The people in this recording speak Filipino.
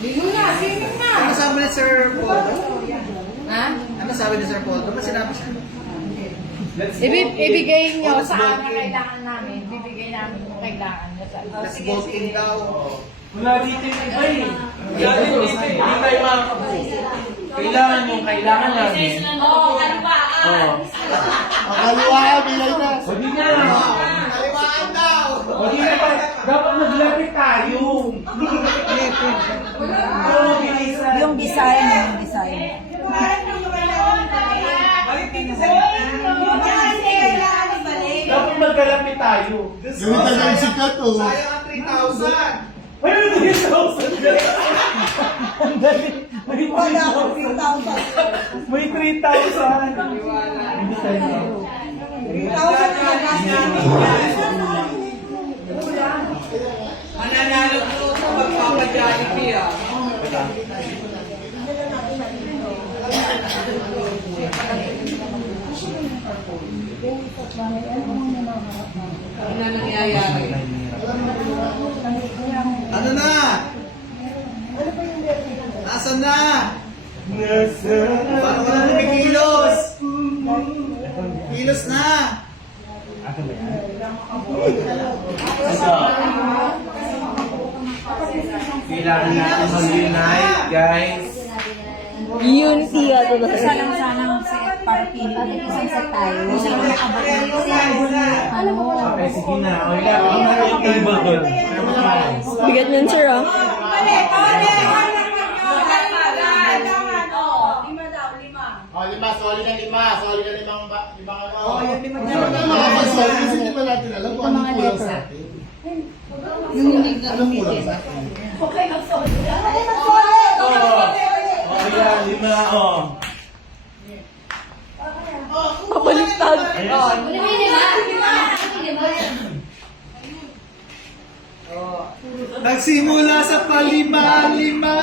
Ano sabi ni Sir Poldo? Ha? Ano sabi ni Sir Poldo? Ba't sinabi siya? Ibigay nyo sa amin kailangan namin. Bibigay namin yung kailangan nyo sa amin. Let's vote in daw. Wala dito yung iba eh. Wala dito, hindi tayo makakabuo. Kailangan namin. Oo, ano ba? Kaliwaan, bilay na. Hindi na. Kaliwaan daw! Hindi na pa. Dapat maglapit tayo. Oo, bilisan. Yung design, yung design. Dapat magkalapit tayo. Gawin tayo yung sikat, oh. Sayang ang 3,000! Ay, ano ba yung 1,000 guys? Ang dali. May 3,000. May 3,000. Hindi tayo. Mananalo ko sa magpapajollibee ah. Ano na nangyayari? Ano na? Nasaan na? Parang wala kumikilos. Kilos na. Kailangan natin mag-unite, guys. Unity ato na. Isa lang sana set para pinili. Isang set tayo. Isa lang nakabalik. Okay, sige na. O, ilapit mo na yung table doon. Bigat niyan, sir, ah. Oh, lima. Soli na limang ano. Oh, yung lima. Kasi hindi pa natin alam kung anong kulang sa atin. Anong kulang sa atin? Oh, yan, 5, oh. Kapaliktad. Nagsimula sa palima-lima.